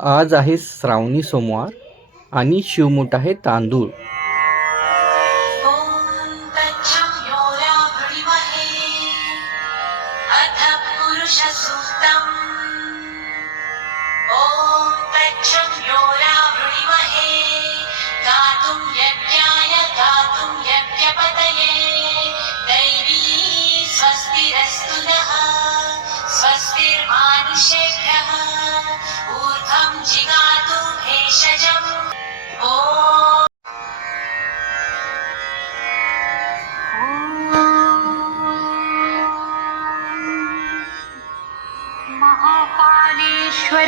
आज आहे श्रावणी सोमवार आणि शिवमूठ आहे तांदूळ.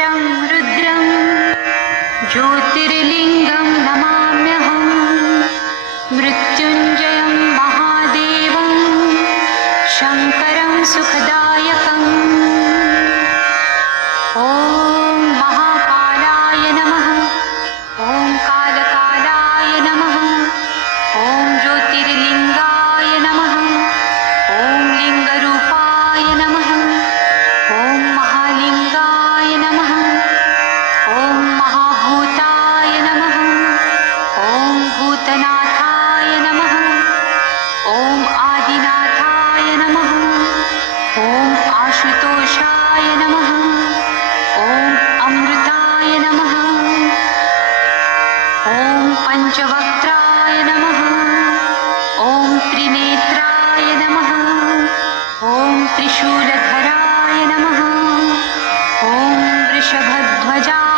रुद्रं ज्योतिर्लिङ्गं नमाम्यहं मृत्युञ्जयं महादेवं शङ्करं सुखदायकम् वृषभध्वजाय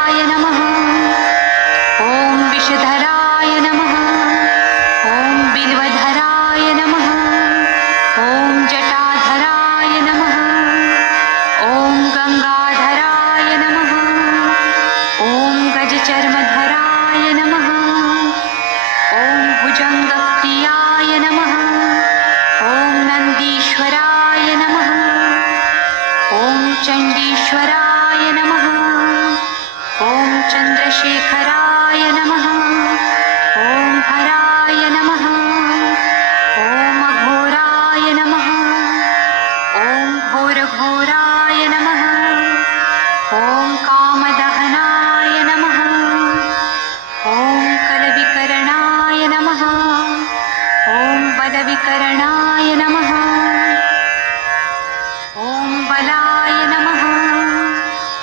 ॐ बलाय नमः।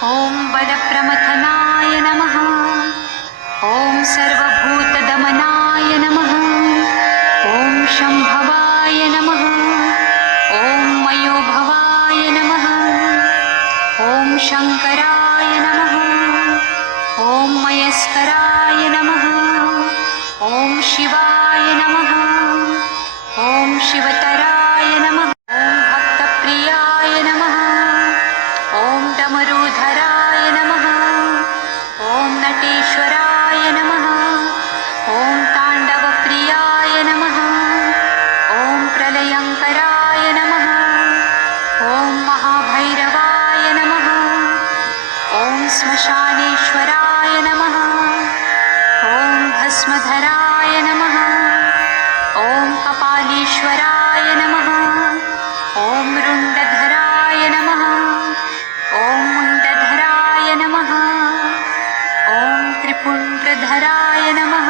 ॐ बलप्रमथनाय नमः। ॐ सर्वभूतदमनाय नमः। ॐ शम्भवाय नमः। ॐ मयोभवाय नमः। ॐ शङ्कराय नमः। ॐ मयस्कराय नमः। ॐ शिवाय शिवतराय नमः। ॐ भक्तप्रियाय नमः। ॐ डमरूधराय नमः। ॐ नटेश्वराय नमः। ॐ ताण्डवप्रियाय नमः। ॐ प्रलयङ्कराय नमः। ॐ महाभैरवाय नमः। ॐ श्मशानेश्वराय नमः। ॐ भस्मधराय त्रिपुण्ड्रधराय नमः।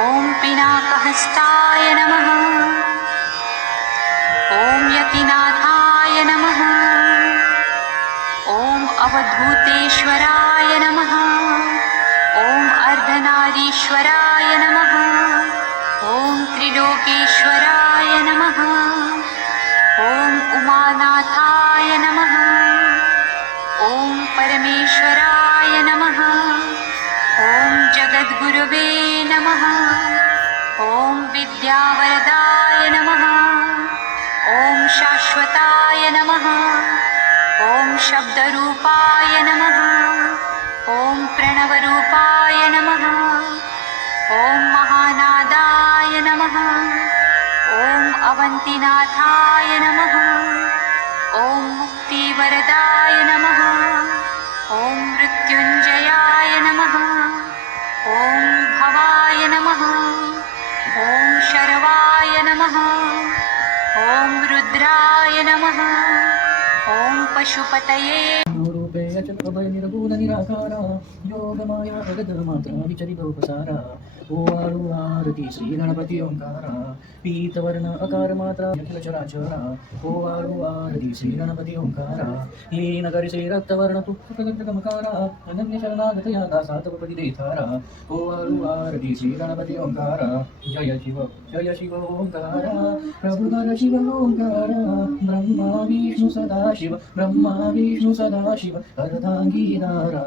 ॐ पिनाकहस्ताय नमः। ॐ यतिनाथाय नमः। ॐ अवधूतेश्वराय नमः। ॐ अर्धनारीश्वराय नमः। ॐ त्रिलोकेश्वराय नमः। ॐ उमानाथाय जगद्गुरुवे नमः। ॐ विद्यावरदाय नमः। ॐ शाश्वताय नमः। ॐ शब्दरूपाय नमः। ॐ प्रणवरूपाय नमः। ॐ महानादाय नमः। ॐ अवन्तिनाथाय नमः नमः। ॐ रुद्राय नमः। ॐ पशुपतये। निरभूतनिराकारा योगमाया जगदमात्रा विचरितोपसारा ओवारुवारति श्रीगणपति ओङ्कारा अकारमात्रा अखिलचराचरा ओवारु गणपती ओंकारा लीन करिसे रक्तवर्ण तुक्कमकारा अनन्य शरणागत या दासातपदी देथारा ओवाळू आरती श्री गणपती ओंकारा, जय शिव जय शिव ओंकारा ब्रह्मा विष्णु सदा शिव ब्रह्मा विष्णु सदा शिव अर्धांगीदारा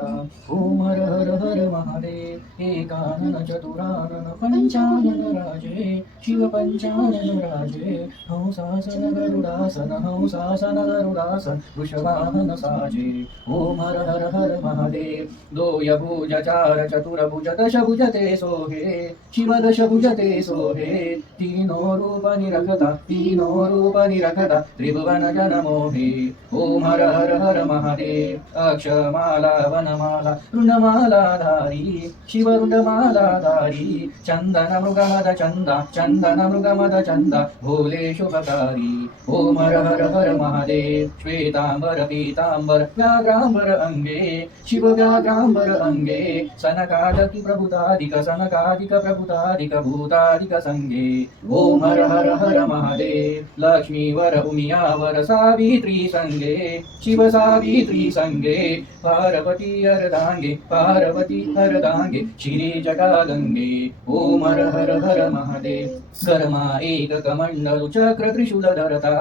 ओम हर हर हर महादेव एकानन चतुरानन पञ्चानन राजे शिव पञ्चानन राजे हंसासन गरुडासन हंसासन गरुडासन वृषवाहन साजे ओम हर हर हर महादेव दोय भुज चार चतुर भुज दश भुज ते सोहे शिव दश भुज ते सोहे तीनो रूप निरखता तीनो रूप निरखता त्रिभुवन जन मोहे ओम हर हर हर महादेव। अक्षमाला, वनमाला ऋणमाला धारी शिव ऋणमाला धारी चंदन मृगमद चंदा चंदन मृगमद चंदा भोले शुभकारी। ओम हर हर हर महादेव। श्वेतांबर पीतांबर व्याघ्रांबर अंगे। शिव व्याघ्रांबर अंगे। सनकादकी प्रभुतादिक, सनकादिक प्रभुतादिक, भूतादिक संगे। ओम हर हर हर महादेव। लक्ष्मीवर उमियावर सावित्री संगे शिव सावित्री संगे पार्वती अर्धांगे पार्वती अर्धांगे श्री जटागंगे ओम हर हर हर महादेव। कर्मा एक कमंडलु चक्र त्रिशूल धरता,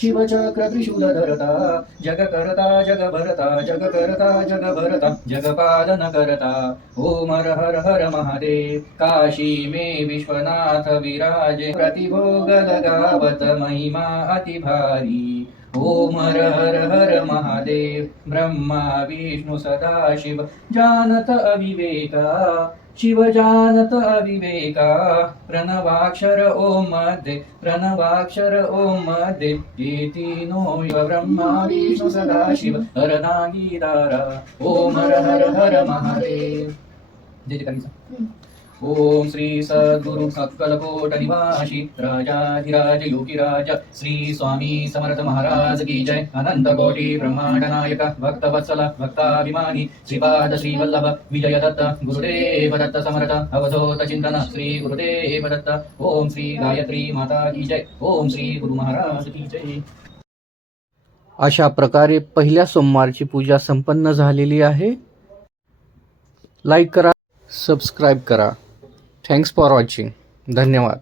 शिव चक्र त्रिशूल धरता जग करता जग भरता जग करता जग भरता जगपालन करता। ओम हर हर हर महादेव। काशी में विश्वनाथ विराजे, प्रतिभोग लगावत महिमा अति भारी। ओम हर हर हर महादेव, ब्रह्मा, विष्णु सदा शिव जानत अविवेका, शिव जानत अविवेका, प्रणवाक्षर ओम मध्ये प्रणवाक्षर ओम मध्ये ये तीनो इव ब्रह्मा, विष्णु सदा शिव हर हरदांगीदारा ओम हर हर हर महादेव। जय जय ओम श्री सद्गुरु अक्कलकोट निवासी राजाधिराज योगीराज श्री स्वामी समर्थ महाराज की जय। अनंत कोटि ब्रह्मांड नायक भक्त वत्सल भक्ताभिमानी, श्रीपाद श्री वल्लभ विजय दत्त गुरुदेव दत्त समर्थ, अवधूत चिंतन, श्री गुरुदेव दत्त। ओम श्री गायत्री माता की जय। ओम श्री गुरु महाराज की जय। अशा प्रकारे पहिल्या सोमवारची पूजा संपन्न झालेली आहे. लाईक करा सबस्क्राईब करा. थँक्स फॉर वॉचिंग धन्यवाद